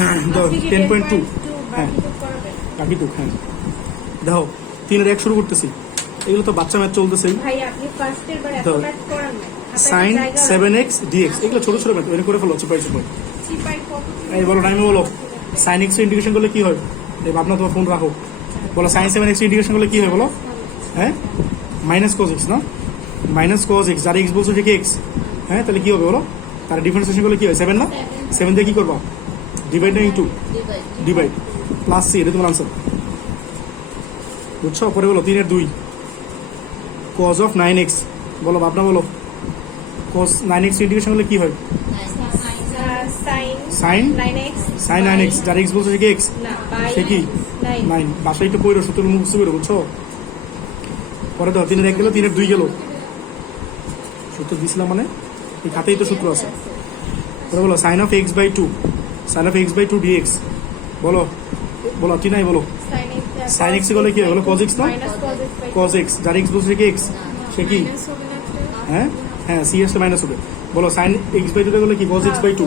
10.2 হ্যাঁ বাকি তো হ্যাঁ দেখো 3 শুরু করতেছি, এগুলো তো বাচ্চা ম্যাথ চলতেছেই। সাইন 7x dx এগুলো ছোট ছোট ম্যাথ এনে করে ফেলো চিপাই চিপাই। এই বলো টাইমে বলো সাইন এক্স ইন্টিগ্রেশন করলে কি হয়? এই ভাবনা তোমার ফোন রাখো, বলো সাইন 7x ইন্টিগ্রেশন করলে কি হয় বলো? হ্যাঁ মাইনাস কজ এক্স না, মাইনাস কজ এক্স, যার এক্স বলছো যে কি এক্স, হ্যাঁ তাহলে কি হবে বলো? তার ডিফারেন্সিয়েশন করলে কি হয়? 7 না, 7 দিয়ে কি করবা? ডিভাইড না ইন্টু ডিভাইড প্লাস সি, এটা তোমার আনসার বুঝছো? পরে বলো 3/2 কজ অফ 9x, বলো ভাবনা বলো কজ 9x ইন্টিগ্রেশন করলে কি হয়? সাইন 9x, যার এক্স বলছো যে কি এক্স, সে কি 9। বাসায় একটু পড়ো সূত্র মুখস্থ করে বুঝছো? পরে দাও 3 গেল 3/2 গেল, সূত্র দিছিলাম মানে এই খাতেই তো সূত্র আছে। পরে বলো sine of x by 2, sine of x by 2 dx, বলো বলো কি নাই বলো? সাইন এক্স করলে কি হয় বলো? কজ এক্স না, কজ এক্স, যার এক্স বলছো যে কি এক্স, সে কি হ্যাঁ হ্যাঁ সি এস মাইনাস হবে। বলো সাইন এক্স বাই 2 করলে কি? কজ এক্স বাই 2,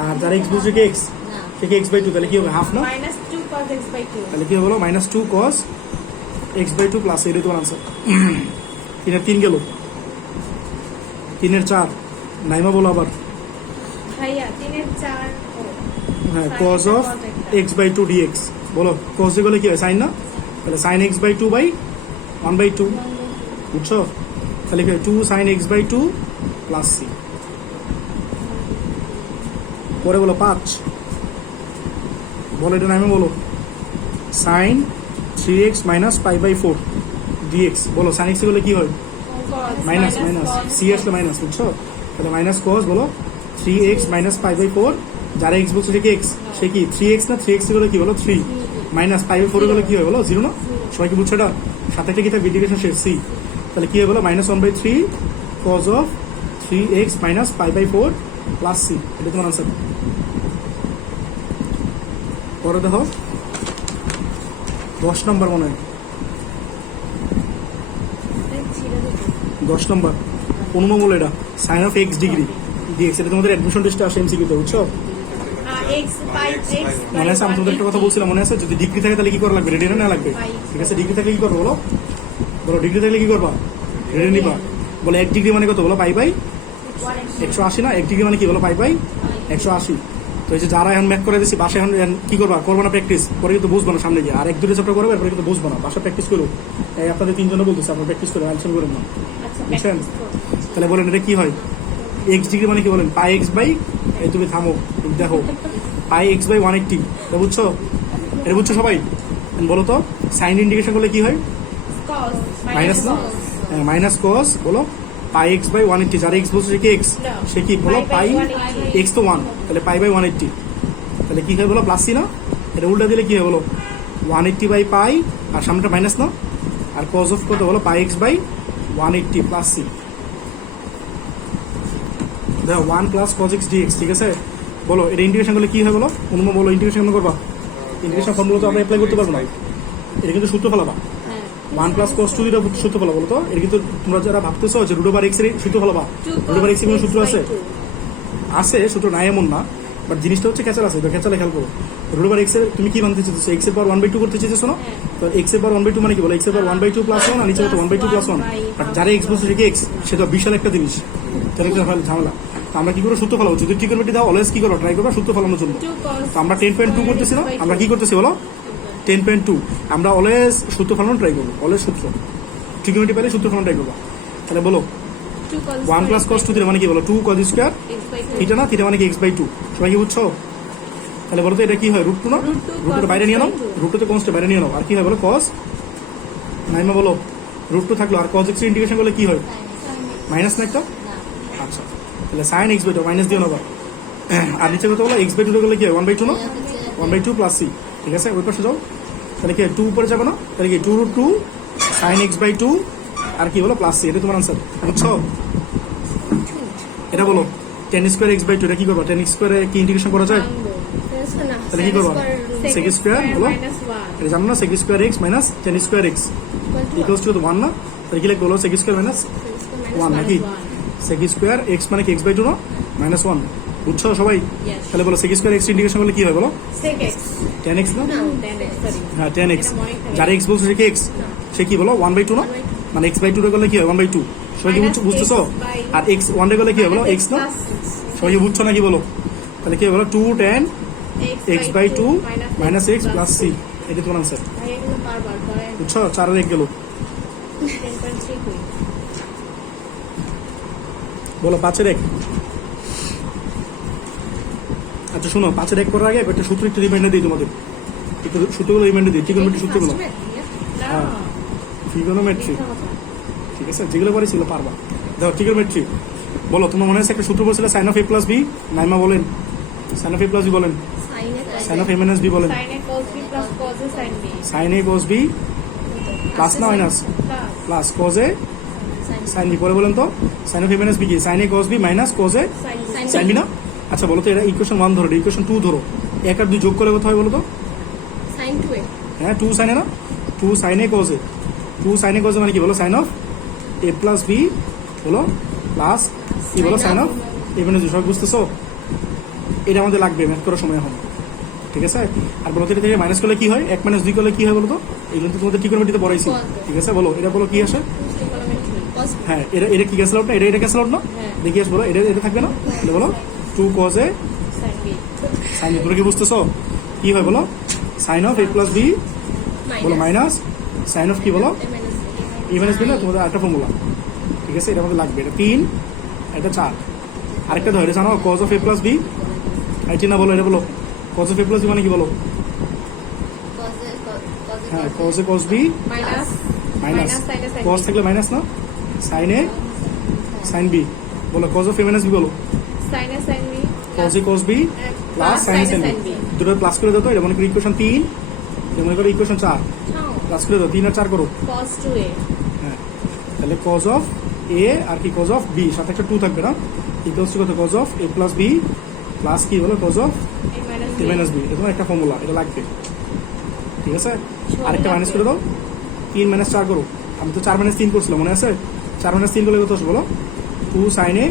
আর যার এক্স বলছো কি এক্স, সে কি এক্স বাই 2, তাহলে কি হবে? হাফ না, তাহলে কি হবে বলো? -2 cos x বাই 2 প্লাস, এটা তোমার আনসার। 3 গেল, 3/4 নাইমা বলো আবার হ্যাঁ cos of x by 2 dx, বলো cos দিয়ে করলে কি হয়? সাইন না, তাহলে সাইন x বাই 2 বাই 1/2 বুঝছো? তাহলে কি হয়? 2 sine x by 2 plus C. পরে বলো 5, বলো এটা নামে বলো sine 3x minus pi by 4 dx, বলো সাইন এক্স করলে কি হয়? মাইনাস মাইনাস সি আসলে মাইনাস বুঝছো? তাহলে মাইনাস কস বলো 3x মাইনাস পাই বাই 4, যারা এক্স বলছো সে কি এক্স, সে কি 3x না, 3x করলে কি বলো 3 মাইনাস পাই বাই 4 করলে কি হয় বলো? 0 না, সবাই কি বুঝছো এটা? সাথে একটা কি থাকবে? ইন্টিগ্রেশন শেষ সি, তাহলে কি হয় বলো? -1/3 cos of 3x minus pi by 4 plus C, এটা তোমার আনসার। পরে দেখো 10 নম্বর মনে হয়, 10 নম্বর অনুমান বলো এটা sine of x degree dx, এটা তোমাদের অ্যাডমিশন টেস্টে আসে এমসিকিউতে বুঝছো? মনে আছে আমি তোমাদের একটা কথা বলছিলাম, মনে আছে? যদি ডিগ্রি থাকে তাহলে কি করা লাগবে? রেডি না লাগবে? ঠিক আছে, ডিগ্রি থাকলে কি করবো বলো? বলো ডিগ্রি থাকলে কি করবা? রেডি নিবা। বলো 1 ডিগ্রি মানে কত বলো? পাই বাই 180 না, 1 ডিগ্রি মানে কি বলো? Pi by 180। তো এই যে যারা এখন ম্যাথ করে দিচ্ছি বাসায় এখন কি করবা? করবো না প্র্যাকটিস, পরে কিন্তু বুঝবো না সামনে গিয়ে, আর 1-2 চ্যাপ্টার করবে এরপরে কিন্তু বুঝবো না, বাসা প্র্যাকটিস করো। এই আপনাদের 3 জনে বলতেছে আপনার প্র্যাকটিস করে আলোচনা করেন না, বুঝছেন? তাহলে বলেন এটা কি হয়? এক্স ডিগ্রি মানে কি বলেন? পাই এক্স বাই, এই তুমি থামো দেখো, পাই এক্স বাই 180, এটা বুঝছো? এটা বুঝছো সবাই? বলো তো সাইন ইন্ডিকেশন করলে কি হয়? মাইনাস না, মাইনাস কস বলো পাই এক্স বাই 180, যার এক্স বলছো সে কি এক্স, সে কি বলো? পাই এক্স তো 1, তাহলে পাই বাই 180, তাহলে কি হয় বলো? প্লাস সি না, এটা উল্টা দিলে কি হয় বলো? 180 বাই পাই, আর সামনেটা মাইনাস না, আর কজ অফ কত বলো? পাই এক্স বাই 180 প্লাস সি, দেখো 1 প্লাস কজ এক্স ডিএক্স। ঠিক আছে, বলো এটা ইন্টিগ্রেশন করলে কি হয় বলো? অনুমান বলো ইন্টিগ্রেশন কেমন করবা? ইন্টিগ্রেশন ফর্মুলা তো আমরা অ্যাপ্লাই করতে পারবো না, এটা কিন্তু সূত্র ফেলাবা। 1 প্লাস কস 2 এটা সূত্র ফেলা বলো তো? এটা কিন্তু তোমরা যারা ভাবতেছো যে রুট ওভার এক্স এর সূত্র ফেলাবা, রুট ওভার এক্স এর কোনো সূত্র আছে? আছে, সূত্র নাই এমন না, বাট জিনিসটা হচ্ছে ক্যাচার আছে, তো ক্যাচারে খেয়াল করো। রুট ওভার এক্স এর তুমি কি মানতে চাইছো? এক্স এর পাওয়ার 1/2 করতে চাইছো না? তো এক্স এর পাওয়ার 1/2 মানে কি বলো? এক্স এর পাওয়ার 1/2 প্লাস 1, আর নিচে তো 1/2 প্লাস 1, বাট যারা এক্স বলছে সে কি এক্স, সে তো বিশাল একটা জিনিস, তাহলে ঝামেলা। তো আমরা কি করে সূত্র ফেলাবো? যদি ট্রিগোনোমেট্রি দাও অলওয়েজ কি করো? ট্রাই করবা সূত্র ফেলানোর জন্য। তো আমরা 10.2 করতেছি না, আমরা কি করতেছি বলো? 10.2 আমরা অলওয়েজ সূত্র ফেলানো ট্রাই করবো, অলওয়েজ সূত্র ট্রিগোনোমেট্রি পেলে সূত্র ফেলানো ট্রাই করবা। তাহলে বলো 1 প্লাস কস 2 থিটা মানে কি বলো? 2 কজ স্কয়ার থিটা না, থিটা মানে কি এক্স বাই 2, সবাই কি বুঝছো? তাহলে বলো তো এটা কি হয়? √2 না, √2 বাইরে নিয়ে নাও, √2 কনস্ট্যান্ট বাইরে নিয়ে নাও, আর কি হয় বলো? কস নাইমা বলো √2 থাকলো, আর কজ এক্স ইন্টিগ্রেশন করলে কি হয়? মাইনাস না একটা, আচ্ছা তাহলে সাইন এক্স বাই 2 মাইনাস দিও না আবার, আর নিচে কত বলো? এক্স বাই 2 করলে কি হয়? 1/2 না, 1/2 প্লাস সি। ঠিক আছে, ওই পাশে যাও, তাহলে কি 2 উপরে যাবে না, তাহলে কি 2√2 সাইন এক্স বাই 2 আর কি বলো? প্লাস সি, এটা তোমার আনসার বুঝছো? এটা বলো 10 স্কোয়ার এক্স বাই 2, এটা কি করবা? 10 স্কোয়ারে কি ইন্টিগ্রেশন করা যায়? তাহলে কি করবা? সেক স্কোয়ার বলো, এটা জানো না? Sec square x minus 10 square x equals to 1 না, তাহলে কি লিখবো? সেক স্কোয়ার মাইনাস 1 নাকি? সেক স্কোয়ার এক্স মানে কি এক্স বাই 2 না, -1, বুঝছো সবাই? Yes. তাহলে বলো sec স্কয়ার x ইন্টিগ্রেশন করলে কি হয় বলো? sec x 10x না? no 10x sorry হ্যাঁ 10x, এটা মনে থাকে। যারা x বলছে সে কি x, সে কি বলো 1/2 না, 1/2 মানে x/2 রে করলে কি হয় 1/2, সবাই কি Minus বুঝতেছো? x by- আর x 1 রে করলে কি হয় বলো x না, plus সবাই কি বুঝছো নাকি বলো? তাহলে কি হয় বলো 2 10 x/2 minus x plus c, এটা তোমার आंसर। ভাই এগুলো বারবার করে বুঝছো? 4 এর 1 গেল। 10.3 কই বলো 5 এর 1। আচ্ছা শোনো, 5 এর 1 করার আগে একটা সূত্র একটু রিমাইন্ডার দিই তোমাদের, একটু সূত্রগুলো রিমাইন্ডার দিই, ট্রিগোনোমেট্রি সূত্রগুলো, না হ্যাঁ। ট্রিগোনোমেট্রি, মিথ্যা কথা। ঠিক আছে, যেগুলো পারি সেগুলো পারবা। দেখো ট্রিগোনোমেট্রি, বলো তোমার মনে আছে একটা সূত্র বলছিল sin of a plus b, Naima বলেন sin of a plus b বলেন, sin of a minus b বলেন, sin a cos b plus cos a sin b sin a cos b plus না minus, plus plus cos a sin b, পরে বলেন তো sin of a minus b কি, sin a cos b minus cos a sin sin b না? আচ্ছা বলো তো এটা ইকুয়েশন 1 ধরো, ইকুয়েশন 2 ধরো, 1 আর 2 যোগ করে কত হয় বলো তো? sin 2a হ্যাঁ 2 sin a না, 2 sin a cos a, 2 sin a cos a মানে কি বলো sin of a plus b বলো প্লাস কি বলো sin of a minus b, সবাই বুঝতেছো? এটা আমাদের লাগবে ম্যাথ করার সময় এখন, ঠিক আছে? আর বলো তো এটা থেকে মাইনাস করলে কি হয়, 1 - 2 করলে কি হয় বলো তো? এগুলো তো তোমাদের ট্রিগোনোমেট্রিতে পড়াইছি, ঠিক আছে? বলো এটা বলো কি আসে? cos হ্যাঁ এটা এটা কি ক্যান্সেল আউট না, এটা ক্যান্সেল আউট না, হ্যাঁ। দেখি আস বলো এটা এটা থাকবে না, তাহলে বলো 2 cos a sin b sin b, তোমরা কি বুঝতেছো কি হয় বলো? sin of a plus b বলো মাইনাস sin of কি বলো a minus b না, তোমাদের আরেকটা ফর্মুলা, ঠিক আছে? এটা আমাদের লাগবে, এটা 3 এটা 4, আরেকটা ধরে জানো cos of a plus b, IT না বলো, এটা বলো cos of a plus b মানে কি বলো? হ্যাঁ cos a cos b minus minus, sin a sin cos b থাকলে মাইনাস না, sin a sin b বলো cos of a minus b বলো sin a sin b cos a cos b plus sin a sin b, দুটো plus করে দাও তো, এটা মনে করি ইকুয়েশন 3, এটা মনে করো ইকুয়েশন 4, প্লাস করে দাও 3 আর 4 করো, cos 2a হ্যাঁ তাহলে cos of a আর কি cos of b, সাথে একটা 2 থাকবে না, ইকুয়ালস টু কত cos of a plus b plus কি হলো cos of a minus b, এটা তোমার একটা ফর্মুলা, এটা লাগবে, ঠিক আছে? আরেকটা মাইনাস করে দাও, 3 - 4 করো, আমি তো 4 - 3 করছিলাম মনে আছে, 4 - 3 করলে কত আসবে বলো? 2 sin a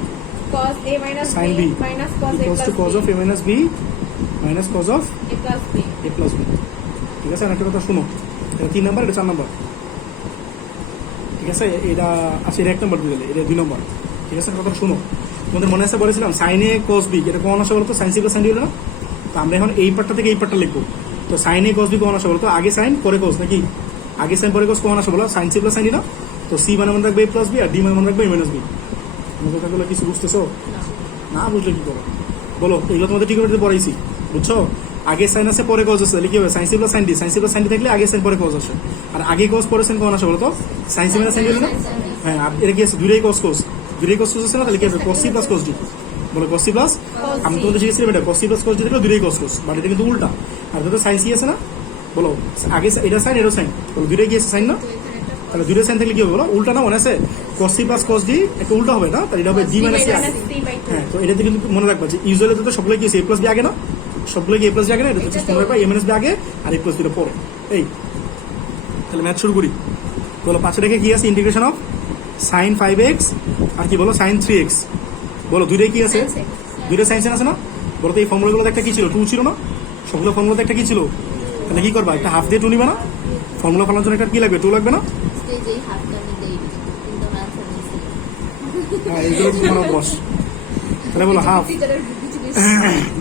cos a minus sin b minus cos a equals to plus cos of a minus b minus cos of a plus b a plus b, ঠিক আছে? আর একটা কথা শুনো, এটা 3 নাম্বার, এটা 4 নাম্বার, ঠিক আছে? এটা আচ্ছা এটা 1 নাম্বার দিয়ে দিলে, এটা 2 নাম্বার, ঠিক আছে? কথা শুনো, তোমাদের মনে আছে বলেছিলাম sin a cos b, এটা কোন আসে বলতো? sin c plus sin d হলো না? তো আমরা এখন এই পার্টটা থেকে এই পার্টটা লিখবো, তো sin a cos b কোন আসে বলতো? আগে sin পরে cos নাকি? আগে sin পরে cos কোন আসে বলো? sin c plus sin d না? তো c মানে মনে রাখবে a plus b R d মানে মনে রাখবে a minus b। তুমি কথাগুলো কিছু বুঝতেছো? না বুঝলে কি করো বলো? এগুলো তোমাদের ট্রিগোনোমেট্রিতে পড়াইছি, বুঝছো? আগে সাইন আছে পরে কজ আছে, তাহলে কি হবে? Sine C plus sine D, sine C plus sine D থাকলে আগে সাইন পরে কজ আসে, আর আগে কজ পরে সাইন কোন আসে বলো তো? Sine C plus sine D না? হ্যাঁ আর এটা কি আছে? দুইটাই কজ কজ, দুইটাই কজ কজ আছে না, তাহলে কি হবে? Cos C plus cos D, বলো কজ সি প্লাস, আমি তোমাদের শিখেছিলাম এটা cos C plus cos D থাকলে দুইটাই কজ কজ, বাট এটা কিন্তু উল্টা, আর যদি সাইন সি আছে না, বলো আগে এটা সাইন এটা সাইন, বলো দুইটাই কি আছে সাইন না? তাহলে দুইটা সাইন থাকলে কি হবে বলো? উল্টা না, মনে আছে? Cos C plus cos D একটা উল্টা হবে না, তাহলে এটা হবে ডি মাইনাস সি। হ্যাঁ তো এটাতে কিন্তু মনে রাখবা যে ইউজুয়ালি তো সবগুলো কি এ প্লাস বি আগে না, সবগুলো কি এ প্লাস বি আগে না, এটা হচ্ছে মনে রাখবা এ মাইনাস বি আগে আর এ প্লাস বিটা পরে। এই তাহলে ম্যাথ শুরু করি, বলো 5 রেখে কি আছে? ইন্টিগ্রেশন অফ sin 5x আর কি বলো sin 3x, বলো দুইটাই কি আছে? দুইটা সাইন আছে না? বলো তো এই ফর্মুলাগুলোতে একটা কি ছিল? 2 ছিল না? সবগুলো ফর্মুলাতে একটা কি ছিল? তাহলে কি করবা? একটা হাফ দিয়ে 2 নিবা না? ফর্মুলা ফেলার জন্য একটা কি লাগবে? 2 লাগবে না? হ্যাঁ এইগুলো তোমার বস, তাহলে বলো হাফ,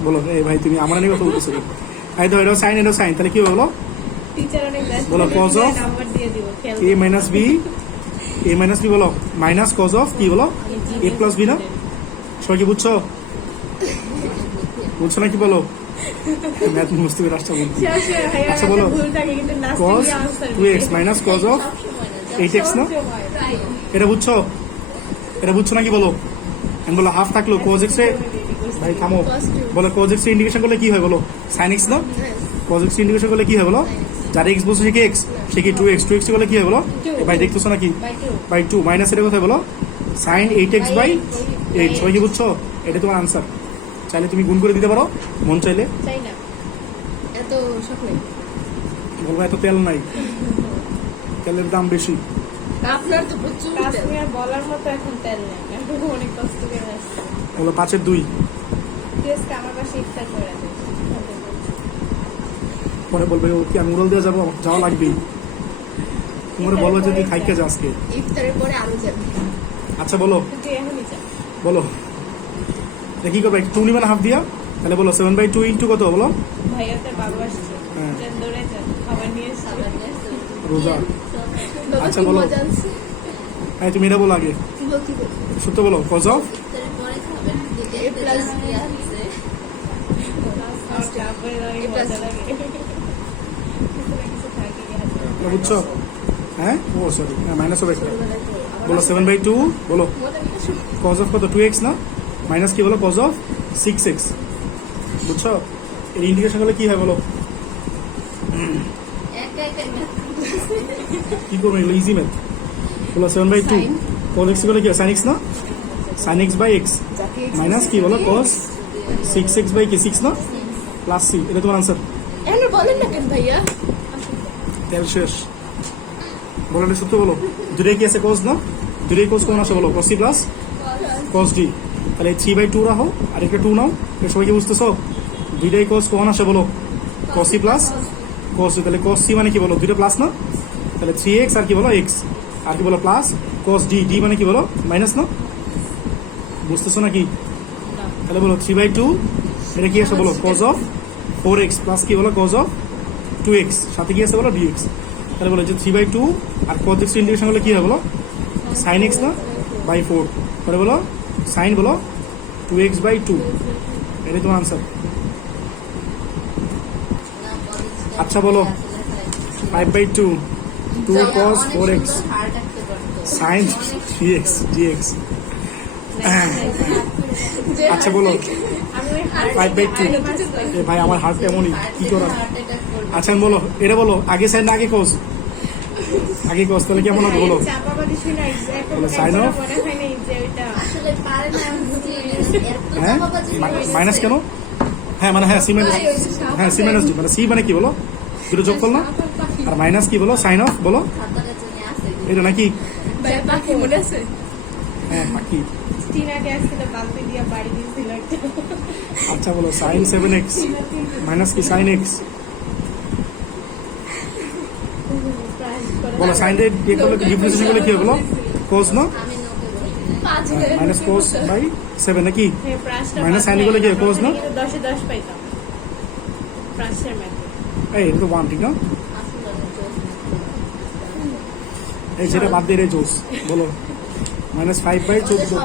বলো এই ভাই তুমি আমার নিয়ে কথা বলতেছো, এই তো এটা সাইন এটা সাইন, তাহলে কি হবে বলো? বলো cos of a minus b, a minus b বলো মাইনাস cos of কি বলো? a plus b না? সবাই কি বুঝছো? বুঝছো না কি বলো? ম্যাথ বুঝতে পেরে আসছো বলতে। আচ্ছা বলো cos 2x minus cos of 8x না? এটা বুঝছো? এটা বুঝছো নাকি বলো? আমি বলো হাফ থাকলো cos x এ, ভাই থামো, বলো cos x এ ইন্ডিকেশন করলে কি হয় বলো? sin x না? cos x এ ইন্ডিকেশন করলে কি হয় বলো? যারা x বলছে সে কি x, সে কি 2x, 2x করলে কি হয় বলো? ভাই দেখতেছো নাকি? বাই 2 মাইনাস এটা কোথায় বলো? sin 8x বাই 8, সবাই কি বুঝছো? এটা তোমার আনসার, চাইলে তুমি গুণ করে দিতে পারো মন চাইলে, চাই না এত শখ নেই, বলবো এত তেল নাই, তেলের দাম বেশি। আপনার তো প্রচুর কাশ্মীর বলার মতো এখন তেল নেই, আমি অনেক কষ্ট করে আসছি। বলো 5 এর 2, তুই আজকে আমার বাসায় ইফতার করে রাখিস। পরে বলবে ও কি আমি উড়াল দিয়ে যাবো, আমার যাওয়া লাগবেই। তোমার বলবো যে তুই খাইকে যা আজকে। ইফতারের পরে আরো যাবি। আচ্ছা বলো তুই এখনই যা। বলো এটা কি করবে, টু নিবে না হাফ দিয়া? তাহলে বলো 7/2 ইন্টু কত বলো? ভাইয়া তোর বাবা আসছে। হ্যাঁ। যান দৌড়ে যান, খাবার নিয়ে এসে। রোজা। বাবা আচ্ছা, কি বলো। মজা আনছে? হ্যাঁ তুমি এটা বলো আগে, কি বল, কি বল? সত্য বলো। Cos of A plus B আছে। আর তারপরে অনেক মজা লাগে। কিছু না কিছু থাকে কি হাতে। বুঝছো? হ্যাঁ ও সরি, হ্যাঁ মাইনাস হবে একটা। বলো 7/2 বলো। মজা নিতে শুরু। কজ অফ কত? 2x না? মাইনাস কি বলো? Cos of 6x। বুঝছো? এর ইন্টিগ্রেশন করলে কি হয় বলো? কি করবে এগুলো? Easy math. বলো 7/2 Sin। cos x করলে কি হয়? sin x না? sin x বাই x যাকে মাইনাস কি বলো? cos 6x বাই কি 6 না? Plus c। এটা তোমার আনসার। এখন বলেন না কেন ভাইয়া? তেল শেষ। বলো এটা সত্য বলো। দুটোই কি আছে? cos না? দুটোই cos কোন আসে বলো? cos c plus cos d। তাহলে 3/2 রাখো আর একটা 2 নাও। এটা সবাই কি বুঝতেছো? দুইটাই cos কোন আসে বলো? cos c plus cos d। তাহলে cos c মানে কি বলো? দুইটা প্লাস না? তাহলে 3x আর কি বলো? x আর কি বলো? Plus cos d। d মানে কি বলো? মাইনাস না? বুঝতেছো নাকি? তাহলে বলো 3/2 এটা কি আছে বলো? cos of 4x প্লাস কি বলো? cos of 2x সাথে কি আছে বলো? dx। তাহলে বলো যে 3/2 আর cos x ইন্টিগ্রেশন করলে কি হবে বলো? sin x না বাই 4। তাহলে বলো sin বলো 2x/2। এটাই তোমার আনসার। আচ্ছা বলো 5/2 2 cos 4x sin 3x dx। আচ্ছা বলো আমি ওই হার 5/2 এ ভাই আমার হার্ট এমনই কি করার। আচ্ছা বলো এটা বলো আগে সাইন না আগে cos? আগে cos তাহলে কেমন হবে বলো? চাপাবাদি শুনে এক্সাক্ট বলো sin of মনে হয় না যে ওইটা হ্যাঁ মাইনাস কেন? হ্যাঁ মানে হ্যাঁ সি মাইনাস, হ্যাঁ সি মাইনাস ডি মানে সি মানে কি বলো? দুটো যোগফল না? আর মাইনাস কি বলো? সাইন অফ বলো এটা নাকি? ভাইয়া পাখি মনে আছে? হ্যাঁ বাকি। টিনাকে আজকে বালতি দিয়ে বাড়ি দিয়েছিল একটা। আচ্ছা বলো সাইন 7x মাইনাস কি সাইন x? বলো সাইন রে দিয়ে করলে ডিফারেন্সিয়েশন করলে কি হবে বলো? cos না মাইনাস cos বাই 7 নাকি? Minus sin করলে কি হয়? cos না? 10 পাইতাম প্রাসের ম্যাথে। এই এটা তো 1 ঠিক না? এই যেটা বাদ দিয়ে রে জোস বলো মাইনাস 5/14।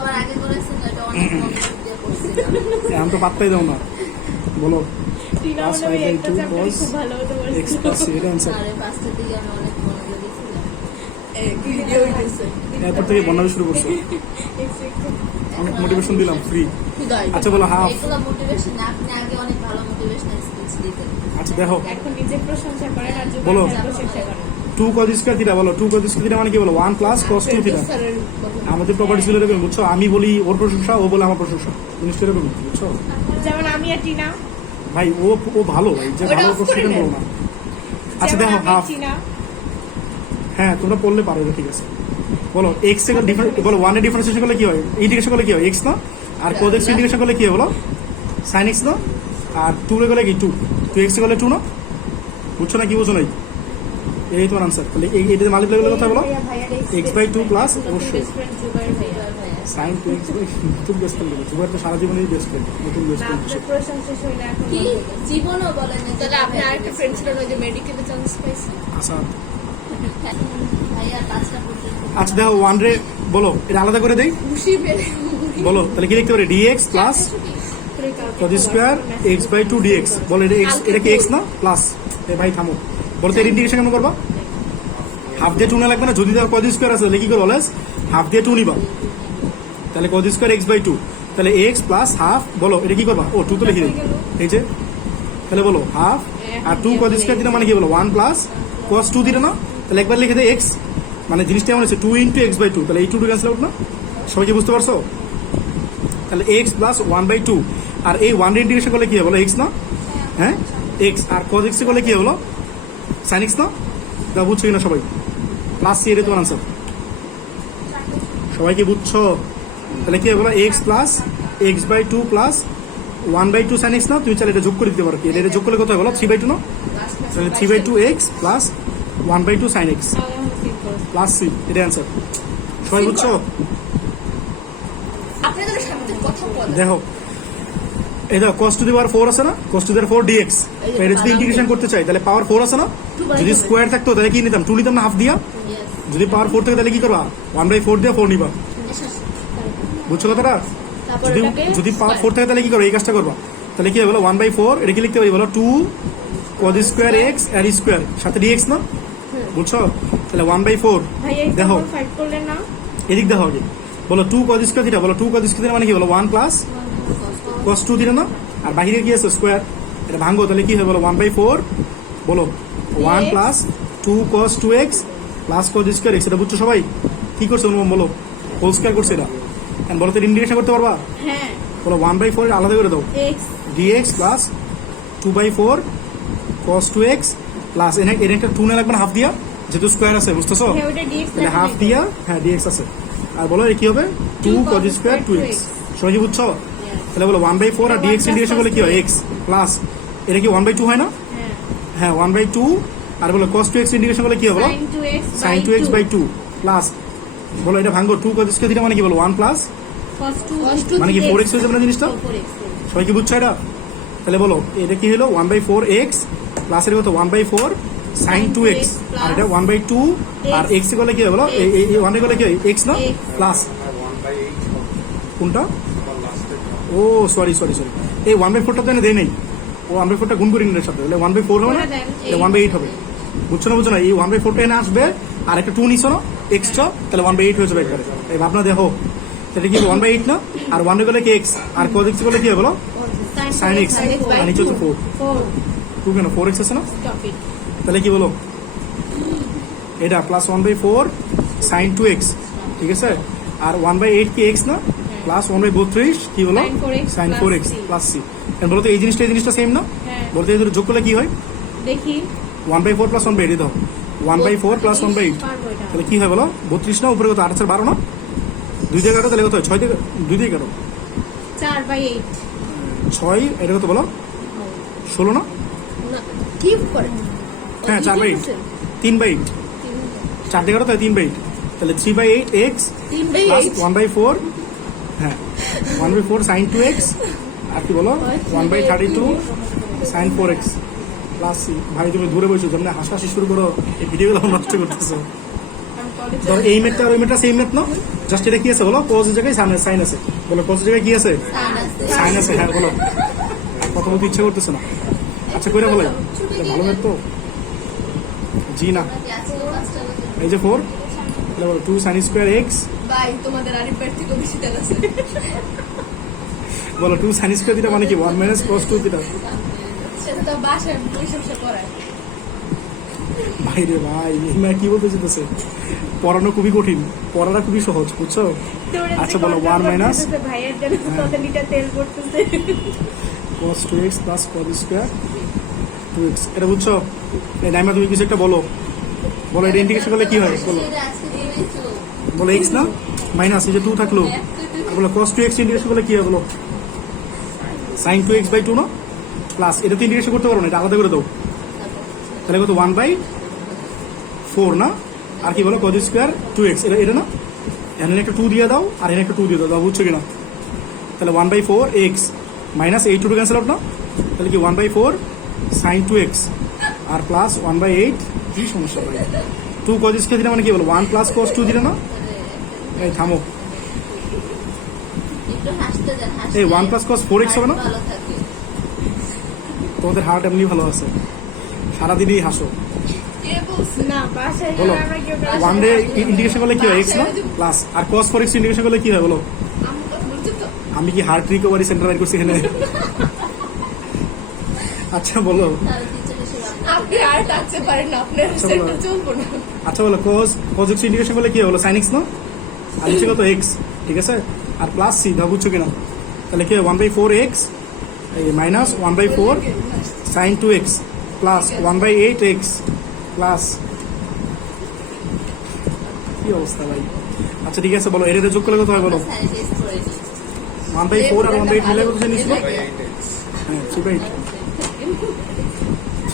এখন তো পাত্তাই দাও না। বলো টিনা Plus মনে হয় 5/2 একটা চ্যাপ্টার cos খুব ভালো হতে x plus c এটা আনসার। ভিডিও হইছে। এরপর থেকে বন্যাবে শুরু করছো। অনেক মোটিভেশন দিলাম ফ্রি। আচ্ছা বলো হাফ। আচ্ছা দেখো এখন নিজে প্রশংসা করেন আর যদি বলো। প্রশংসা করেন 2 cos স্কয়ার থিটা বলো 2 cos স্কয়ার থিটা মানে কি বলো? 1 প্লাস cos 2 থিটা। স্যারের কথা। আমাদের প্রপার্টিস গুলো এরকম বুঝছো? আমি বলি ওর প্রশংসা, ও বলে আমার প্রশংসা, জিনিসটা এরকম বুঝছো? যেমন আমি আর টিনা, ভাই ও ভালো ভাই, যে ওটা ভালো off প্রশ্ন করে বলো দেন। না। আচ্ছা যেমন দেখো আমি হাফ। টিনা, হ্যাঁ তোমরা পড়লে পারো এটা ঠিক আছে। বলো x এর ডিফারেন্স বলো 1 এর ডিফারেন্সিয়েশন করলে কি হয়? ইন্টিগ্রেশন করলে কি হয়? x না? আর cos x ইন্টিগ্রেশন করলে কি হয় বলো? sin x না? আর 2 এর করলে কি 2 2x এর করলে 2 না? বুঝছো না কি বুঝছো নাই? এই তোমার আনসার। তাহলে এই এটা মাল্টিপ্লাই করলে কথা বলো x/2 প্লাস অবশ্যই sin 2x নতুন বেস্ট ফ্রেন্ড বলে জুবাইর তো সারা জীবনেই বেস্ট ফ্রেন্ড, নতুন বেস্ট ফ্রেন্ড আপনার প্রশংসা শুনে এখন কি জীবনও বলেন তাহলে আপনি আরেকটা ফ্রেন্ড ছিল না যে মেডিকেলে চান্স পাইছে? আচ্ছা ভাইয়া 5টা পর্যন্ত আচ্ছা দেখো 1 রে বলো এটা আলাদা করে দেই খুশি বেড়ে বলো তাহলে কি লিখতে পারি? dx plus cos square x/2 dx। বলো এটা x, এটা কি x না? প্লাস এ ভাই থামো। বলো তো এর ইন্টিগ্রেশন কেমন করবা? হাফ দিয়ে 2 না লাগবে না? যদি দেখো cos স্কয়ার আছে তাহলে কি করো? অলওয়েজ হাফ দিয়ে 2 নিবা। তাহলে cos স্কয়ার x/2 তাহলে x প্লাস হাফ। বলো এটা কি করবা? ও 2 তো লিখে দিই এই যে। তাহলে বলো হাফ আর 2 cos স্কয়ার দিলে মানে কি বলো 1 প্লাস cos 2 দিলে না? তাহলে একবার লিখে দেয় x মানে জিনিসটা এমন হচ্ছে 2 ইন্টু x/2। তাহলে এই 2 ক্যান্সেল আউট না? সবাই কি বুঝতে পারছো? তাহলে x প্লাস 1/2 আর এই 1 এর ইন্টিগ্রেশন করলে কি হবে বলো? x না? হ্যাঁ x আর cos x করলে কি হবে বলো? sin x না? তা বুঝছো কিনা সবাই? প্লাস সি এর তোমার আনসার। সবাই কি বুঝছো? তাহলে কি হবে বলো? x plus x/2 plus 1/2 sin x না, তুমি চাইলে এটা যোগ করে দিতে পারো। কি এটা যোগ করলে কত হয় বলো? 3/2 না, তাহলে 3/2 x প্লাস 1/2 sin x তাহলে আমি ঠিক করছি। প্লাস c, এটা অ্যান্সার। সবাই বুঝছো? আপনাদের সাথে কথা বলা দেখো এই দেখো cos টু দি পাওয়ার 4 আছে না, cos two the power 4 dx, তো এটা যদি ইন্টিগ্রেশন করতে চাই তাহলে পাওয়ার 4 আছে না, যদি স্কোয়ার থাকতো তাহলে কি নিতাম? 2 নিতাম না, হাফ দিয়া। যদি পাওয়ার 4 থাকে তাহলে কি করবা? 1/4 দিয়ে 4 নিবা। বুঝছো কথাটা? তারপর যদি এটাকে যদি পাওয়ার 4 থাকে তাহলে কি করবা? এই কাজটা করবা। তাহলে কি হবে বলো? 1/4, এটা কি লিখতে পারি বলো? 2 cos স্কোয়ার x আর স্কোয়ার সাথে dx না, বুঝছো? তাহলে 1/4 ভাই দেখো এক্সাম্পল ফাইট করলে না এদিক দেখো আগে, বলো 2 cos স্কোয়ার থিটা, বলো 2 cos স্কোয়ার থিটা মানে কি বলো? 1 প্লাস cos 2 থিটা না, আর বাহিরে কি আছে? স্কোয়ার। এটা ভাঙবো তাহলে কি হবে বলো? 1/4 বলো 1 plus 2 cos 2x plus cos square x, এটা বুঝছো সবাই? কি করছে অনুমান বলো? হোল স্কোয়ার করছে এটা। And বলো তো ইন্টিগ্রেশন করতে পারবা? হ্যাঁ বলো 1/4 এর আলাদা করে দাও, x dx plus 2/4 cos 2x plus এর একটা 2 না লাগবে না, হাফ দিয়া, যেহেতু স্কোয়ার আছে, বুঝতেছো? হ্যাঁ ওটা dx তাহলে হাফ দিয়া, হ্যাঁ dx আছে। আর বলো এর কি হবে? 2 cos স্কোয়ার 2x, সবাই কি বুঝছো? তাহলে বলো 1/4 আর dx ইন্টিগ্রেশন করলে কি হয়? x প্লাস এটা কি 1/2 হয় না? হ্যাঁ হ্যাঁ 1/2, আর বলো cos 2x ইন্টিগ্রেশন করলে কি হবে বলো? sin 2x sin 2x/2 plus বলো এটা ভাঙবো 2 cos স্কোয়ার থিটা মানে কি বলো? 1 প্লাস cos 2 মানে কি 4x হয়ে যাবে না জিনিসটা? সবাই কি বুঝছো এটা? তাহলে বলো এটা কি হলো? 1/4x প্লাস এর কত? 1/4 sin 2x, আর এটা 1/2, আর x এ করলে কি হবে বলো? এই 1 এ করলে কি হয়? x না, প্লাস কোনটা? ও সরি, এই 1/4টা তো এনে দেয় নাই, ও 1/4টা গুণ করি এর সাথে, তাহলে 1/4 হবে না, এটা 1/8 হবে। বুঝছো না? বুঝছো না? এই 1/4টা এনে আসবে, আর একটা 2 নিছো না এক্সট্রা, তাহলে 1/8 হয়ে যাবে একবারে। এই ভাবনা দেখো, তাহলে কি 1/8 না, আর 1 এ করলে কি x, আর cos x করলে কি হবে বলো? sin x, আর নিচে হচ্ছে 4, 2 কেন 4x আছে না, stop it তাহলে কি বলো? এটা প্লাস 1/4 sin 2x, ঠিক আছে, আর 1/8 কি x না, প্লাস 1/32 কি বলো? sin 4x sin 4x plus c। এখন বলো তো এই জিনিসটা সেম না, হ্যাঁ বলতে এই দুটো যোগ করলে কি হয়? দেখি 1/4 প্লাস 1/8 দাও, 1/4 প্লাস 1/8, পারবো এটা তাহলে কি হয় বলো? 32 না, উপরে কত? 8 আর 12 না, 2 দিয়ে কাটো, তাহলে কত হয়? 6 দিয়ে, 2 দিয়ে কাটো, 4/8 6, এটা কত বলো? 16 না, কি করে হ্যাঁ 4/8, 3/8, 4 দিয়ে কাটো তাহলে 3/8, তাহলে 3/8 x প্লাস 1/4, হ্যাঁ 1/4 sin 2x, আর কি বলো? 1/32 sin 4x প্লাস c। ভাই তুমি দূরে বসে তোমরা হাসাহাসি শুরু করো, এই ভিডিওগুলো নষ্ট করতেছো। ধর এই মেটটা আর ওই মেটটা সেম মেট না, জাস্ট এটা কি আছে বলো? cos এর জায়গায় সাইন আছে, বলো cos এর জায়গায় কি আছে? সাইন আছে, হ্যাঁ বলো। কথা বলতে ইচ্ছা করতেছে না, আচ্ছা কইরা বলে ভালো মেট তো, জি না, এই যে 4, তাহলে বলো 2 sin স্কোয়ার x, ভাই তোমাদের আরিফের থেকে বেশি টাকা আছে বলো 2 sin স্কোয়ার থিটা মানে কি? 1 minus cos 2 থিটা। সেটা তো বাসায় বসে বসে করায় ভাই রে ভাই, এই ম্যাথ কি বলতে চাইতেছে? পড়ানো খুবই কঠিন, পড়াটা খুবই সহজ, বুঝছো? আচ্ছা বলো 1 minus ভাইয়ের জন্য কত লিটার তেল পড়তেছে cos 2x plus cos square 2x, এটা বুঝছো? এই নাইমা তুমি কিছু একটা বলো, বলো এটা ইন্টিগ্রেশন করলে কি হয় বলো? বলো x না, মাইনাস এই যে 2 থাকলো, আর বলো cos 2x ইন্টিগ্রেশন করলে কি হয় বলো? sin 2x/2 না, প্লাস এটা তো ইন্টিগ্রেশন করতে পারো না, এটা আলাদা করে দাও, তাহলে কত? 1/4 না, আর কি বলো? cos স্কোয়ার 2x, এটা না, এখানে একটা 2 দিয়ে দাও, আর এখানে একটা 2 দিয়ে দাও, বুঝছো কিনা? তাহলে 1/4 x মাইনাস এই 2 ক্যান্সেল আউট না, তাহলে কি 1/4 sin 2x, আর প্লাস 1/8, কি সমস্যা ভাই? 2 cos স্কোয়ার দিলে মানে কি বলো? 1 প্লাস cos 2 দিলে না, এই থামো, একটু হাসতে যান এই 1 প্লাস cos 4x হবে না? ভালো থাকে তোমাদের হার্ট এমনি ভালো আছে, সারাদিনই হাসো। কে বলছে না বাসায় বলো গেলে আমরা কেউ 1 ডে ইন্টিগ্রেশন করলে কি হয়? x না, প্লাস আর cos 4x ইন্টিগ্রেশন করলে কি হয় বলো? আমি কথা বলছি তো আমি কি হার্ট রিকভারি সেন্টার বাইর করছি এখানে? আচ্ছা বলো, তার টিচার হিসেবে আপনি আর টাচতে পারেন না আপনার আচ্ছা, সেটা বলো। চলবো না আচ্ছা বলো cos x ইন্টিগ্রেশন করলে কি হয় বলো? sin x না, আর নিচে কত? x, ঠিক আছে, আর প্লাস c, দাও বুঝছো কিনা? তাহলে কি হয়? 1/4 x minus 1/4 sin 2x plus 1/8 x plus, কি অবস্থা ভাই? আচ্ছা ঠিক আছে বলো এটা যোগ করলে কত হয় বলো? 1/4 আর 1/8 মিলে কত নিয়েছিল? হ্যাঁ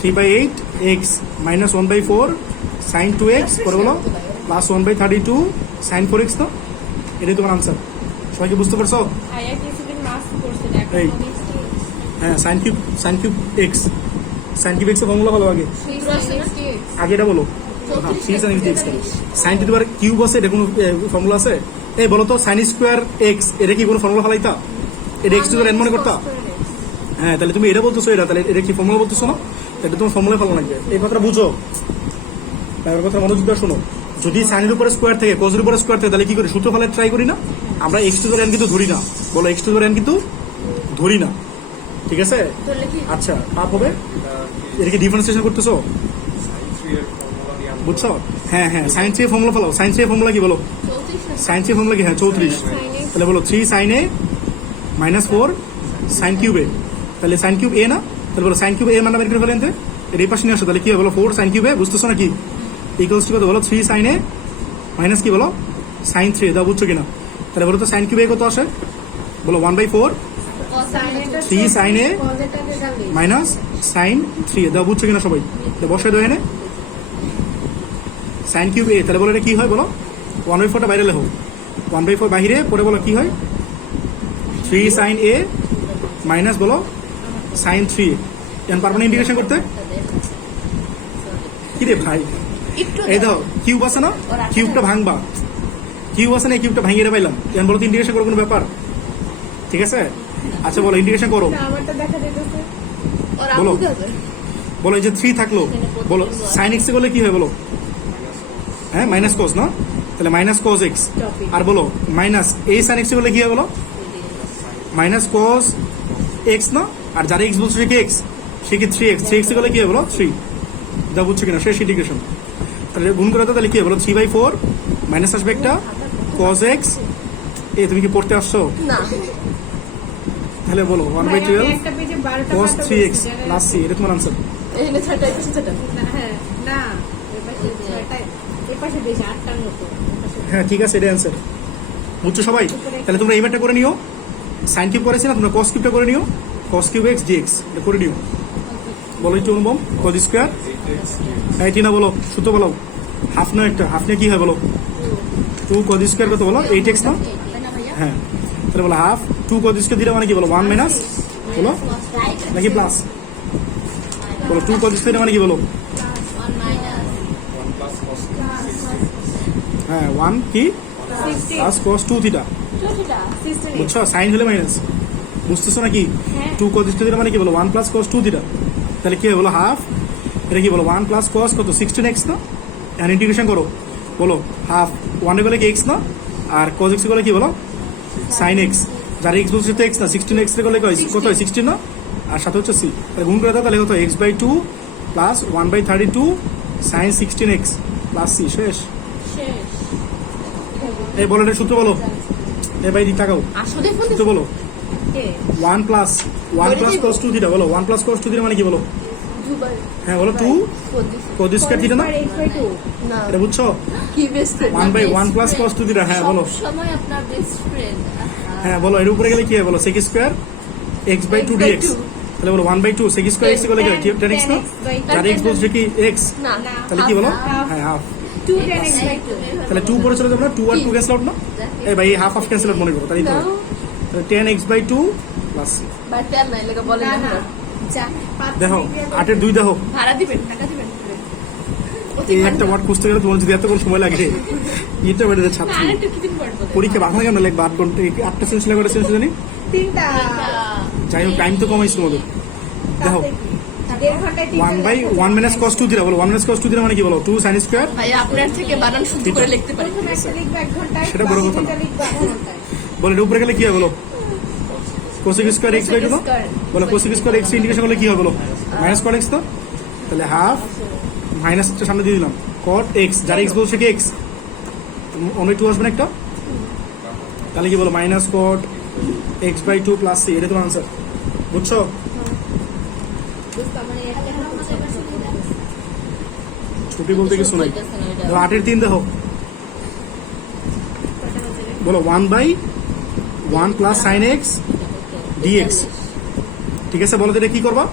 3/8 এক্স মাইনাস 1/4 সাইন 2x পরে বলো প্লাস 1/32 সাইন 4x তো এটাই তোমার আনসার সবাই কি বুঝতে পারছো আয়া কিছুদিন মাস করছে না এই। এখন হ্যাঁ সাইন কিউব এক্স এর ফর্মুলা বলো আগে এটা বলো হ্যাঁ three sine x sine to the power cube আছে এটা কোনো ফর্মুলা আছে এই বলো তো সাইন স্কোয়ার এক্স এটা কি কোনো ফর্মুলা ফলাইতা এটা x two the power n মনে করতা হ্যাঁ তাহলে তুমি এটা বলতেছো এটা তাহলে এটা কি ফর্মুলা বলতেছো না এটা তোমার ফর্মুলা ফেলা লাগবে এই কথাটা বুঝো এবার কথা মনোযোগ দিয়ে শোনো যদি সাইনের উপরে স্কোয়ার থাকে কোজের উপরে স্কোয়ার থাকে তাহলে কি করি সূত্র ফেলার ট্রাই করি না আমরা x two the power n কিন্তু ধরি না বলো x two the power n কিন্তু ধরি না ঠিক আছে আচ্ছা পাপ হবে এটা কি ডিফারেন্সিয়েশন করতেছো বুঝছো হ্যাঁ হ্যাঁ সাইন্স এর ফর্মুলা ফেলাও সাইন্স এর ফর্মুলা কি বলো সাইন্স এর ফর্মুলা কি হ্যাঁ 34 তাহলে বলো 3 সাইন এ মাইনাস 4 সাইন কিউব এ তাহলে সাইন কিউব এ না তাহলে বলো সাইন কিউব এ মানে বের করে ফেলেন এর এই পাশে নিয়ে আসো তাহলে কি হবে বলো 4 সাইন কিউব এ বুঝতেছো নাকি ইকুয়ালস টু কত বলো 3 সাইন এ মাইনাস কি বলো সাইন 3 দাও বুঝছো কিনা তাহলে বলো তো সাইন কিউব এ কত আসে বলো 1/4 3 সাইন এ মাইনাস সাইন 3 দাও বুঝছো কিনা সবাই তো বসাই দাও এখানে সাইন কিউব এ তাহলে বলো এটা কি হয় বলো 1/4 টা বাইরে লেখো 1/4 বাইরে পরে বলো কি হয় 3 সাইন এ মাইনাস বলো সাইন 3 এখন পারবো না ইন্টিগ্রেশন করতে কি রে ভাই এই দাও কিউব আছে না কিউবটা ভাঙবা কিউব আছে না কিউবটা ভাঙিয়ে পাইলাম এখন বলো তো ইন্টিগ্রেশন করবো কোনো ব্যাপার ঠিক আছে আচ্ছা বলো ইন্টিগ্রেশন করো আমারটা দেখা যাইতেছে বলো বলো এই যে 3 থাকলো বলো সাইন এক্স করলে কি হয় বলো হ্যাঁ মাইনাস কস না তাহলে মাইনাস কস এক্স আর বলো মাইনাস এই সাইন এক্স করলে কি হয় বলো মাইনাস কস এক্স না আর যারা এক্স বলছে সে কি এক্স সে কি 3x করলে কি হয় বলো 3 যা বুঝছো কিনা শেষ ইন্টিগ্রেশন তাহলে গুণ করে দাও তাহলে কি হয় বলো 3/4 মাইনাস আসবে একটা কস এক্স এ তুমি কি পড়তে আসছো না তাহলে বলো 1/12 একটা পেজে 12টা cos 3x প্লাস c এটা তোমার আনসার এখানে ছয়টা এসেছে ছয়টা হ্যাঁ না এপাশে 6টা এপাশে বেশি 8টার মতো হ্যাঁ ঠিক আছে এটা অ্যান্সার বুঝছো সবাই তাহলে তোমরা এই ম্যাটটা করে নিও সাইন কিউব করেছি না তোমরা কস কিউবটা করে নিও কস কিউব এক্স ডিএক্স এটা করে নিও বলো একটু অনুপম কস স্কোয়ার হ্যাঁ এটি না বলো সূত্র বলো হাফ না একটা হাফ নিয়ে কি হয় বলো 2 কস স্কোয়ার কত বলো 8x না হ্যাঁ তাহলে বলো হাফ 2 কস স্কোয়ার দিলে মানে কি বলো 1 মাইনাস বলো নাকি প্লাস বলো 2 কস স্কোয়ার মানে কি বলো 1 মাইনাস হ্যাঁ 1 কি প্লাস কস 2 থিটা বুঝছো সাইন হলে মাইনাস বুঝতেছো নাকি 2 cos থিটা মানে কি বলো 1 প্লাস cos 2 থিটা তাহলে কি হবে বলো হাফ এটা কি বলো 1 প্লাস cos কত 16x না আর ইন্টিগ্রেশন করো বলো হাফ 1 এ গেলে কি x না আর cos x এ গেলে কি বলো sin x যার x বলছে তো x না 16x এর গেলে কত হয় 16 না আর সাথে হচ্ছে c তাহলে গুণ করে দাও তাহলে কত x/2 plus 1/32 sin 16x plus c শেষ এই বলো এটা সূত্র বলো এই ভাই দিক তাকাও আসলে সূত্র বলো 1 প্লাস cos 2 থিটা বলো 1 প্লাস cos 2 থিটা মানে কি বলো হ্যাঁ বলো 2 cos স্কয়ার থিটা না না এটা বুঝছো কি বেস্ট 1/1 প্লাস cos 2 থিটা হ্যাঁ বলো সময় আপনার বেস্ট ফ্রেন্ড হ্যাঁ বলো এর উপরে গেলে কি হয় বলো sec স্কয়ার x/2 dx তাহলে বলো 1/2 sec স্কয়ার x গেলে কি 10x না যার x বলছে কি x না তাহলে কি বলো হ্যাঁ হাফ 2 10x/2 তাহলে 2 পরে চলে যাবে না 2 আর 2 ক্যান্সেল আউট না এই ভাই হাফ হাফ ক্যান্সেল আউট মনে করো তাই তো তাহলে 10x/2 প্লাস c বাট টেল নাই লাগা বলেন না না না যা দেখো 8 এর 2 দেখো ভাড়া দিবেন টাকা দিবেন এই একটা ওয়ার্ড খুঁজতে গেলে তোমার যদি এত কোনো সময় লাগে এটা বেড়ে যায় ছাত্রী আরেকটু কি দিন পড় বলেন পরীক্ষা বাংলা কেমন লাগবে 8 ঘন্টা 8টা সেন্স লাগবে সেন্স জানি 3টা যাই হোক টাইম তো কমাইছো তোমাদের দেখো 1.5 ঘন্টায় 1 মাইনাস cos 2 থিটা বলো 1 মাইনাস cos 2 থিটা মানে কি বলো 2 sin স্কয়ার ভাই আপনার থেকে বানান শুদ্ধ করে লিখতে পারি প্রথমে একটা লিখবা 1 ঘন্টায় সেটা বড় কথা না। বাকিটা লিখবা 1 ঘন্টায় বলো এর উপরে গেলে কি হয় বলো cosec স্কয়ার x বাই 2 না বলো cosec স্কয়ার x ইন্টিগ্রেশন করলে কি হবে বলো মাইনাস cot x তো তাহলে হাফ মাইনাসটা সামনে দিয়ে দিলাম cot x যার x বলছে কি x অন্য 2 আসবে না একটা তাহলে কি বলো minus cot x/2 plus c এটা তোমার आंसर বুঝছো ছুটি বলতে কিছু নাই দেখো 8 এর 3 দেখো বলো 1/1 প্লাস sin x dx ঠিক আছে, বলো তো এটা কি করবা?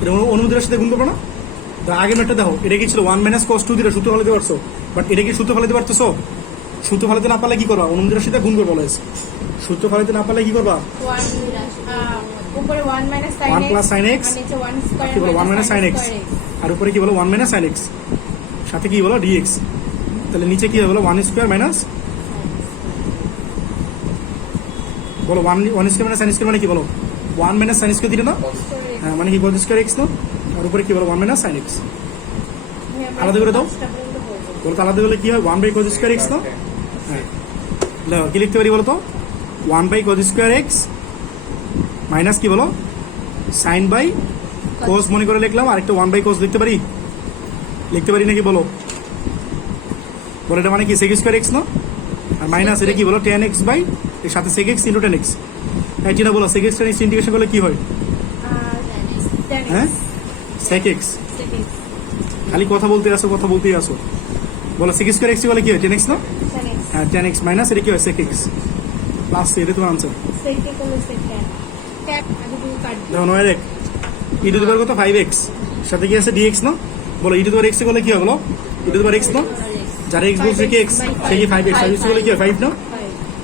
এটা অনুমতির সাথে গুণ করবো না? তো আগে মেটটা দেখো, এটা কি ছিল 1 মাইনাস কস 2 দিয়ে সূত্র ফলাতে পারছো, বাট এটা কি সূত্র ফলাতে পারতেছো? সূত্র ফলাতে না পারলে কি করবা? অনুমতির সাথে গুণ করবো। সূত্র ফলাতে না পারলে কি করবা? উপরে 1 minus sin 1 plus sin x, আর নিচে 1 স্কয়ার কি বলো 1 মাইনাস sin x, আর উপরে কি বলো 1 মাইনাস sin x, সাথে কি বলো dx। তাহলে নিচে কি হলো 1 স্কয়ার মাইনাস, বলো 1 স্কয়ার মাইনাস sin স্কয়ার মানে কি বলো 1 মাইনাস sin স্কয়ার দিলে না, হ্যাঁ মানে কি cos স্কয়ার x না, আর উপরে কি বলো 1 মাইনাস sin x। আলাদা করে দাও, বলো তো আলাদা করলে কি হয় 1 বাই cos স্কয়ার x না। হ্যাঁ দেখো কি লিখতে পারি বলো তো, 1 by cos square x minus কি বলো সাইন বাই কোস মনে করে লিখলাম, আরেকটা 1 বাই কোস লিখতে পারি, লিখতে পারি নাকি বলো? বলো এটা মানে কি sec স্কয়ার x না, আর মাইনাস এটা কি বলো tan x বাই এর সাথে sec x into tan x। এই চিনা বলো sec x tan x integration করলে কি হয়? হ্যাঁ sec x, খালি কথা বলতে আসো, কথা বলতেই আসো। বলো sec স্কয়ার x বলে কি হয় tan x না, হ্যাঁ tan x মাইনাস এটা কি হয় sec x প্লাস এটা তোমার আনসার। দেখো 9 এক ই টু দি পাওয়ার কত 5x, সাথে কি আছে dx না, বলো ই টু দি পাওয়ার x করলে কি হয় বলো ই টু দি পাওয়ার x না, যারা x বলছে কি x সে কি 5x, 5x করলে কি হয় 5 না।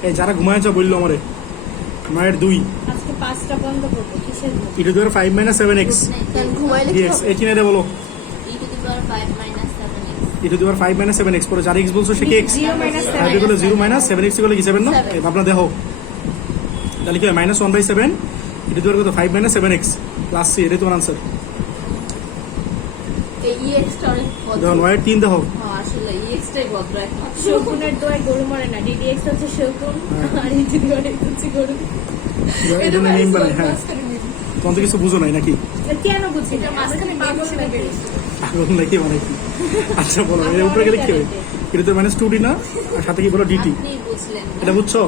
এই যারা ঘুমায় যা বললো আমারে 9 এর 2 আজকে 5টা বন্ধ করব কিসের জন্য? ই to the power 5 minus 7x কারণ ঘুমাইলে কি dx। হবে? এই চিনে বলো e to the power 5 minus 7x. E to the power 5 minus 7x, পরে যারা x বলছো সে কি x, 0 মাইনাস 5 করলে 0 মাইনাস 7x করলে কি 7 না। 7 এই ভাবনা দেখো তাহলে কি হয় minus 1 by 7 e to the power কত 5 মাইনাস 7x প্লাস c, এটা তোমার আনসার। এই ex টা অনেক ভদ্র। দেখো 9 এর 3 দেখো, হ্যাঁ, আসলে ex টাই ভদ্র একমাত্র। শকুনের দোয়ায় গরু মরে না, ddx হচ্ছে শকুন আর এই যদি হচ্ছে গরু। এই জন্য নেম বানাই। হ্যাঁ তখন তো কিছু বুঝো নাই নাকি, কেন বুঝি না? মাঝখানে পাগল পাগল নাকি? এখন নাকি মানে কি। আচ্ছা বলো এর উপরে গেলে কি হবে? এটা তো মাইনাস 2d না, আর সাথে কি বলো dt, আপনি বুঝলেন না। এটা বুঝছো?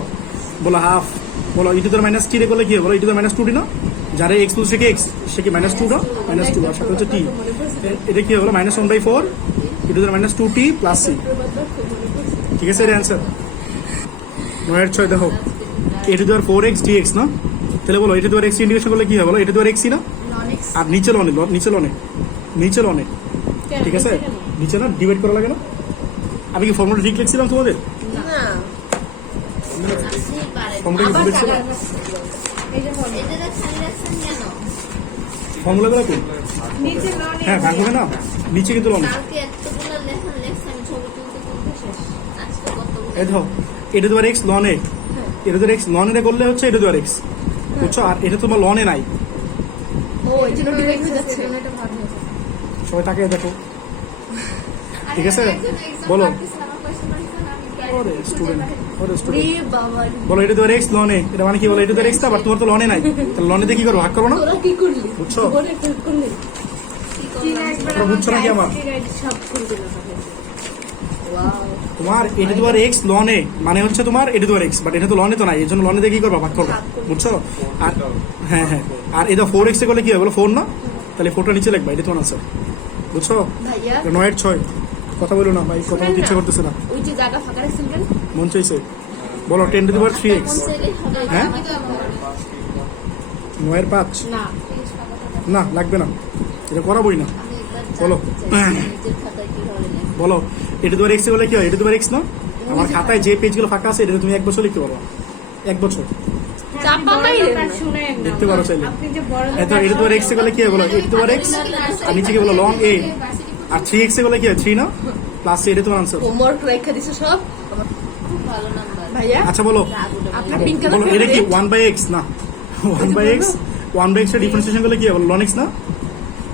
বলো হাফ, বলো ই টু দি মাইনাস টি রে করলে কি হবে বলো ই টু দি মাইনাস 2d না, যারা x বলছে কি x সে কি মাইনাস 2 না, মাইনাস 2 আর সাথে হচ্ছে t, এটা কি হলো minus 1 by 4 e to the minus 2t plus c। ঠিক আছে এর অ্যান্সার 9 এর 6 দেখো এ to the power 4x dx না, তাহলে বলো a to the power x integration করলে কি হবে বলো a to the power x না, non-ex। আর নিচে লনে নিচে লনে নিচে লনে, কেন? ঠিক আছে নিচে না ডিভাইড করা লাগে না। আমি কি ফর্মুলা ঠিক লিখছিলাম তোমাদের? না, আপনি পারেন। ফর্মুলা কি আবার ভুল লিখছিলাম? টাকা এই যে বলো। এদের খালি রাখছেন কেন? ফর্মুলাগুলো কি? নিচে লনে হ্যাঁ ভাঙবে না, নিচে কিন্তু লনে। কালকে এতগুলো লেখা লেখছেন ছবি তুলতে তুলতে শেষ। আজকে কতগুলো? এই দেখো এটা তোমার এক্স লনে, এটা তোমার এক্স লনে করলে হচ্ছে এটা তোমার এক্স, বুঝছো? আর এটা তোমার লনে নাই, ও এই জন্য ডিভাইড হয়ে যাচ্ছে। এটা ভাগ হয়ে যাচ্ছে। সবাই তাকে দেখো। ঠিক আছে বলো ওরে স্টুডেন্ট, ওরে রে স্টুডেন্ট বাবা রে। বলো এটা তোমার এক্স লনে, এটা মানে কি বলো এটা তোমার এক্স, আবার তোমার তো লনে নাই, তাহলে লনে দিয়ে কি করবো ভাগ করবো না, তোরা কি করলি? বুঝছো? বলে কি করলি? চিনা একবার তোমরা বুঝছো নাকি আমার? সব করে দিল তাহলে। ওয়াও। তোমার এটা তোমার এক্স লনে মানে হচ্ছে তোমার এটা তোমার এক্স, বাট এটা তো লনে তো নাই, এর জন্য লনে দিয়ে কি করবা ভাগ করবা, বুঝছো? আর হ্যাঁ হ্যাঁ, আর এটা 4x এ করলে কি হবে বলো 4 না, তাহলে 4টা নিচে লিখবা, এটা তোমার আনসার, বুঝছো? ভাইয়া 9 এর 6 কথা বলো না ভাই, কথা বলতে ইচ্ছা করতেছে না, ওই যে জায়গা ফাঁকা রাখছিলেন মন চাইছে বলো 10 টু দি পাওয়ার 3x, কোন চাইলেই হবে? হ্যাঁ? আমি তো আমার 9 এর 5 না না লাগবে না, এটা করাবোই না। আমি একবার বলো। জানতে চাই নিজের খাতায় কিভাবে লেখা। বলো এটা তোমার এক্স বলে কি হয়, এটা তোমার এক্স না, আমার খাতায় যে পেজগুলো ফাঁকা আছে এটা তুমি 1 বছর লিখতে পারো, 1 বছর আপনি চাপা বড় পাইলেন লোক আর না। শুনেন না। দেখতে পারো চাইলে। আপনি যে বড় লোক এটা আর এটা তোমার এক্স বলে কি হয় বলো এটা তোমার এক্স, আর নিচে কি বলো লং এ, আর 3x বলে কি হয় 3 না প্লাস এটা তোমার আনসার। হোমওয়ার্ক রেখা দিছো সব খুব ভালো নাম্বার। ভাইয়া আচ্ছা বলো আপনার পিঙ্ক বলো কালার এটা কি 1 বাই x না, 1 বাই x 1 বাই x এর ডিফারেন্সিয়েশন করলে কি হবে লন x না,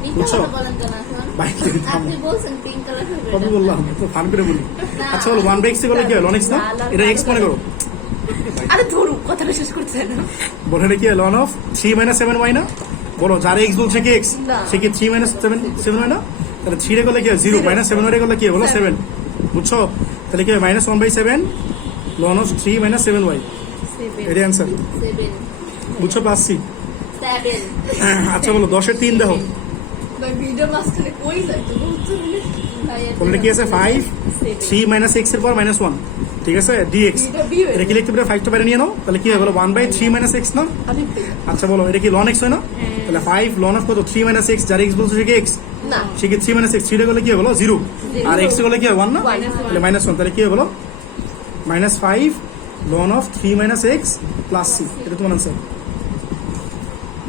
মিথ্যা বুঝছো? কথা বলেন কেন এখন? বাই আপনি বলছেন পিঙ্ক কালার কবে বললাম তো ফান করে বলি। আচ্ছা বলো 1 বাই x করলে কি হয় লন x না, এটা x মনে করো, আরে ধরু কথাটা শেষ করছে না। বলো এটা কি লন অফ 3 মাইনাস 7y না, বলো যারা x বলছে কি x না। সে কি 3 মাইনাস 7y না, তাহলে 3 রে করলে কি হয় 0 মাইনাস 7y রে করলে কি হয় বলো 7, বুঝছো? তাহলে কি হয় minus 1 by 7 ln of 3 minus 7y, এটাই অ্যান্সার, 7 বুঝছো? Plus c। 7 আচ্ছা বলো 10 এর 3 দেখো ভাই ভিডিও মাঝখানে কই যায় তো বুঝছো ভাই কোনটা কি আছে 5 3 মাইনাস x এর পর মাইনাস 1 ঠিক আছে dx এটা বি এটা কি লিখতে পারে 5 টা বাইরে নিয়ে নাও তাহলে কি হবে বলো 1/3 মাইনাস x না আমি আচ্ছা বলো এটা কি ln x হয় না তাহলে 5 ln of কত 3 মাইনাস x যার x বলছো সে কি x না সে কি 3 মাইনাস x 3 টা করলে কি হবে বলো 0 আর x এ করলে কি হবে 1 না তাহলে মাইনাস 1 তাহলে কি হবে বলো minus 5 ln of 3 minus x plus c এটা তোমার आंसर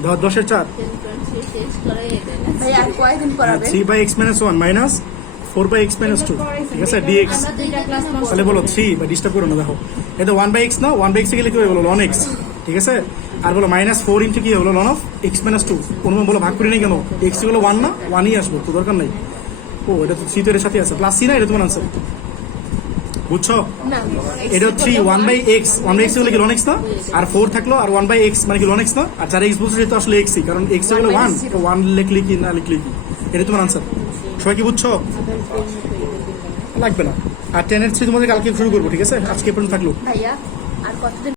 10 এর 4 শেষ করাই এটা না ভাই আর কয়দিন পড়াবে 3/x minus 1 minus 4/x minus 2 ঠিক আছে dx আমরা দুইটা ক্লাস তাহলে বলো 3 বা ডিস্টার্ব করো না দেখো এটা 1/x না 1/x কে লিখতে হবে বলো ln x ঠিক আছে আর বলো মাইনাস 4 ইনটু কি হলো ln of x minus 2 অনুমান বলো ভাগ করি নাই কেন x হলো 1 না 1ই আসবে তো দরকার নাই ও এটা তো 3 তো এর সাথে আছে প্লাস c না এটা তোমার आंसर বুঝছো না এটা 3 1/x 1/x হলো কি ln x না আর 4 থাকলো আর 1/x মানে কি ln x না আর যারা x বলছে সেটা আসলে x ই কারণ x হলো 1 তো 1 লিখলি কি না লিখলি কি এটা তোমার आंसर সবাই কি বুঝছো লাগবে না আর 10 এর 3 তোমাদের কালকে শুরু করবো ঠিক আছে আজকে পর্যন্ত থাকলো ভাইয়া আর কতদিন